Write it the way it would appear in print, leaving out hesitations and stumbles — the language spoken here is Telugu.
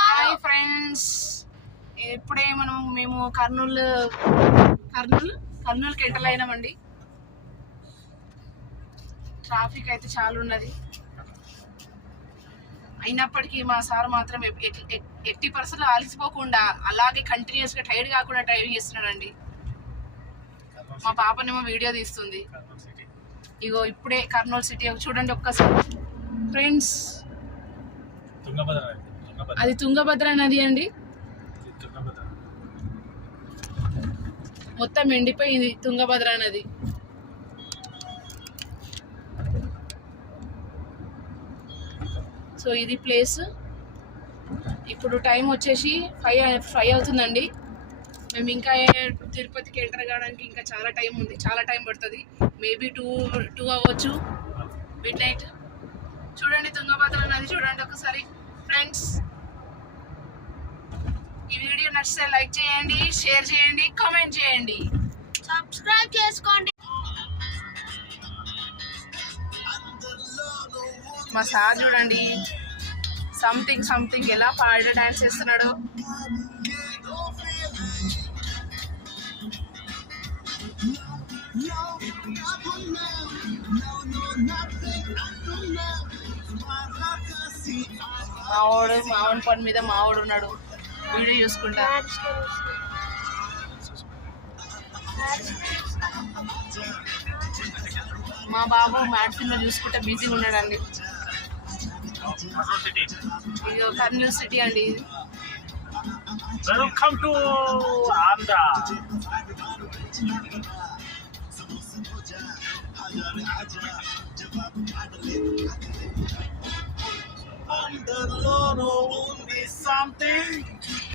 హాయ్ ఫ్రెండ్స్, ఇప్పుడే మేము కర్నూలుకి ఎంటర్ అయినామండి. ట్రాఫిక్ అయితే చాలా ఉన్నది. అయినప్పటికీ మా సార్ మాత్రం 80% ఆలసిపోకుండా అలాగే కంటిన్యూస్ గా టైర్డ్ కాకుండా డ్రైవింగ్ చేస్తున్నాడండి. మా పాపనేమో వీడియో తీస్తుంది. ఇగో ఇప్పుడే కర్నూలు సిటీ చూడండి ఒక్కసారి ఫ్రెండ్స్. అది తుంగభద్ర నది అండి. మొత్తం ఎండిపోయింది తుంగభద్ర నది. సో ఇది ప్లేస్. ఇప్పుడు టైం వచ్చేసి 5 అవుతుందండి. మేము ఇంకా తిరుపతికి ఎంటర్ కావడానికి ఇంకా చాలా టైం ఉంది. చాలా టైం పడుతుంది. మేబీ 2 అవ్వచ్చు మిడ్ నైట్. చూడండి తుంగభద్ర నది చూడండి ఒకసారి ఫ్రెండ్స్. ఈ వీడియో నచ్చితే లైక్ చేయండి, షేర్ చేయండి, కామెంట్ చేయండి, సబ్స్క్రైబ్ చేసుకోండి. మా సార్ చూడండి సంథింగ్ ఎలా డాన్స్ చేస్తున్నాడు. మావాడి పని మీద మావాడు ఉన్నాడు, వీడియో చూసుకుంటా. మా బాబు మ్యాట్ సినిమా చూసుకుంటే బిజీగా ఉన్నాడండి. ఇది కర్నూలు సిటీ అండి. Welcome to Andhra. Underలో ఉంది something